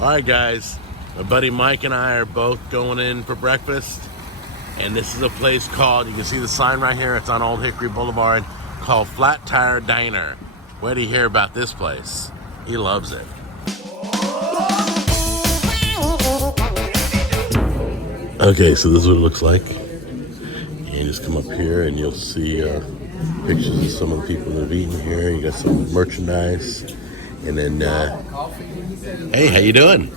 All right, guys. My buddy Mike and I are both going in for breakfast. And this is a place called, you can see the sign right here, it's on Old Hickory Boulevard, called Flat Tire Diner. Where do you hear about this place? He loves it. Okay, so this is what it looks like. You just come up here and you'll see pictures of some of the people that have eaten here. You got some merchandise. And then, hey, how you doing?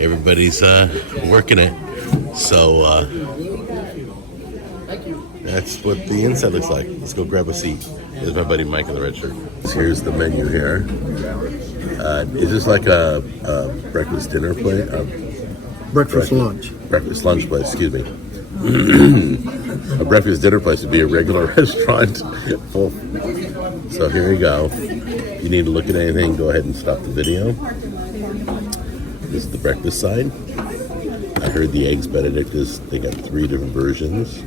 Everybody's working it. So that's what the inside looks like. Let's go grab a seat. There's my buddy Mike in the red shirt. Here's the menu here. Is this like a breakfast dinner plate? Breakfast lunch. Breakfast lunch place, excuse me. A breakfast dinner place would be a regular restaurant. So here you go. If you need to look at anything, go ahead and stop the video. This is the breakfast side. I heard the Eggs Benedict they got 3 different versions.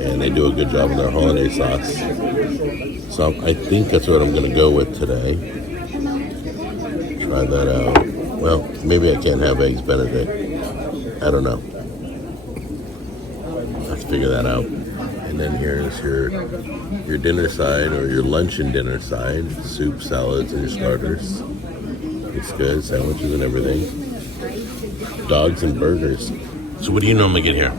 And they do a good job on their holiday sauce. So I think that's what I'm going to go with today. Try that out. Well, maybe I can't have Eggs Benedict. I don't know. Let's figure that out. And then here's your dinner side or your lunch and dinner side. Soup, salads, and your starters. It's good. Sandwiches and everything. Dogs and burgers. So what do you normally get here?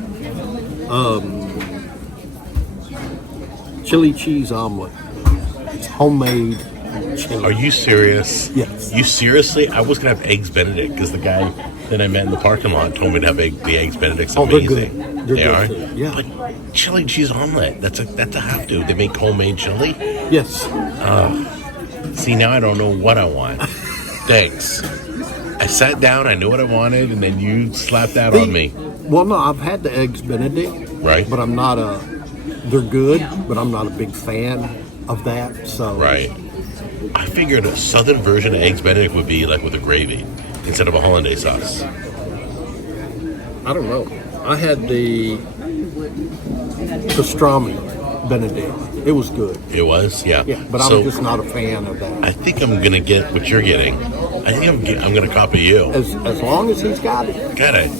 Chili cheese omelet. It's homemade chili. Are you serious? Yes. You seriously? I was gonna have Eggs Benedict because the guy that I met in the parking lot told me to have the Eggs Benedict's amazing. They're they good are. too. Yeah. But chili cheese omelet. That's a have to. They make homemade chili. Yes. See, now I don't know what I want. Thanks. I sat down. I knew what I wanted, and then you slapped that on me. Well, no, I've had the Eggs Benedict. Right. But I'm not they're good, but I'm not a big fan of that. So. Right. I figured a southern version of Eggs Benedict would be like with a gravy instead of a hollandaise sauce. I don't know. I had the pastrami Benedict. It was good. It was, yeah. Yeah, but I'm just not a fan of that. I think I'm gonna get what you're getting. I think I'm gonna copy you. As long as he's got it. Got it.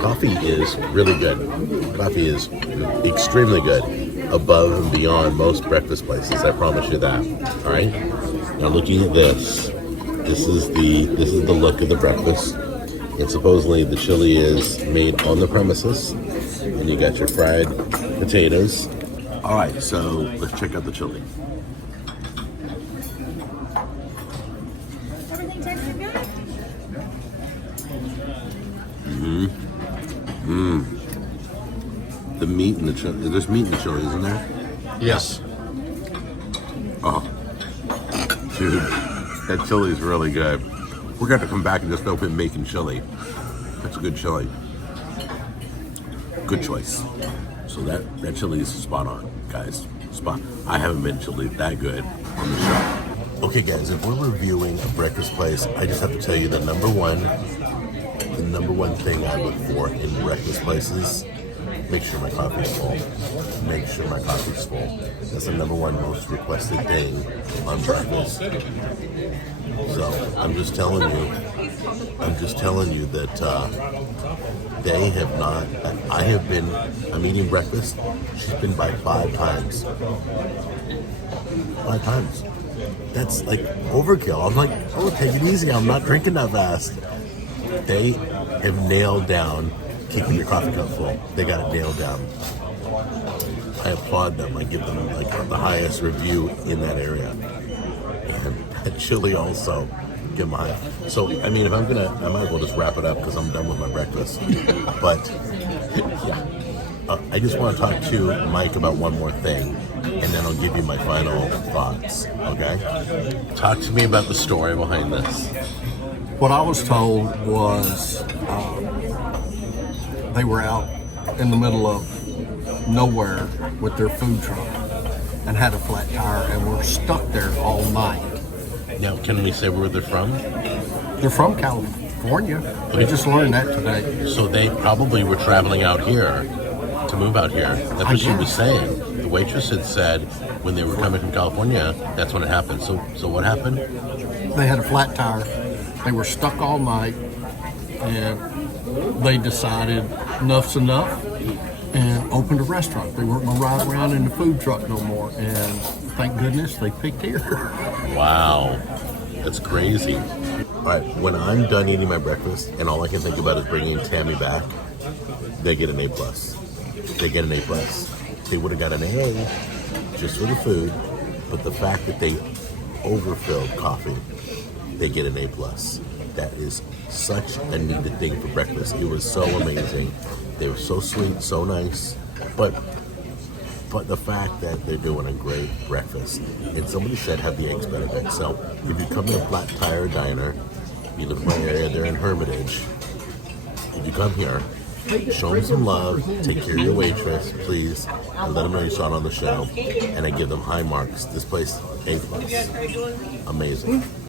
Coffee is really good. Coffee is extremely good, above and beyond most breakfast places. I promise you that. All right. Now looking at this, this is the look of the breakfast. And supposedly the chili is made on the premises, and you got your fried potatoes. All right, so let's check out the chili. The meat in the chili. There's meat in the chili, isn't there? Yes. Oh, dude, that chili is really good. We're going to come back and just open making chili. That's a good chili. Good choice. So that chili is spot on, guys. I haven't been chili that good on the show. Okay, guys, if we're reviewing a breakfast place, I just have to tell you the number one thing I look for in breakfast places, make sure my coffee's full. Make sure my coffee's full. That's the number one most requested thing on breakfast. So I'm just telling you that they have not. I'm eating breakfast. She's been by 5 times. 5 times. That's like overkill. I'm like, oh, take it easy. I'm not drinking that fast. They have nailed down keeping your coffee cup full. They got it nailed down. I applaud them. I give them like the highest review in that area. And at chili also, give them a high. So, I mean, if I might as well just wrap it up because I'm done with my breakfast. But, yeah. I just want to talk to Mike about one more thing, and then I'll give you my final thoughts, okay? Talk to me about the story behind this. What I was told was they were out in the middle of nowhere with their food truck and had a flat tire and were stuck there all night. Now, can we say where they're from? They're from California. We just learned that today. So they probably were traveling out here to move out here. That's what she was saying. The waitress had said when they were coming from California, that's when it happened. So what happened? They had a flat tire They were stuck all night, and they decided enough's enough and opened a restaurant. They weren't going to ride around in the food truck no more, and thank goodness they picked here. Wow, that's crazy. All right, when I'm done eating my breakfast and all I can think about is bringing Tammy back, they get an A+. They get an A+. They would have got an A just for the food, but the fact that they overfilled coffee, they get an A+. That is such a needed thing for breakfast. It was so amazing. They were so sweet, so nice, but the fact that they're doing a great breakfast. And somebody said have the eggs Benedict. So if you come to a Flat Tire Diner, you live in my area, they're in Hermitage. If you come here, show them some love, take care of your waitress, please, and let them know you saw it on the show. And I give them high marks. This place, A+. Amazing.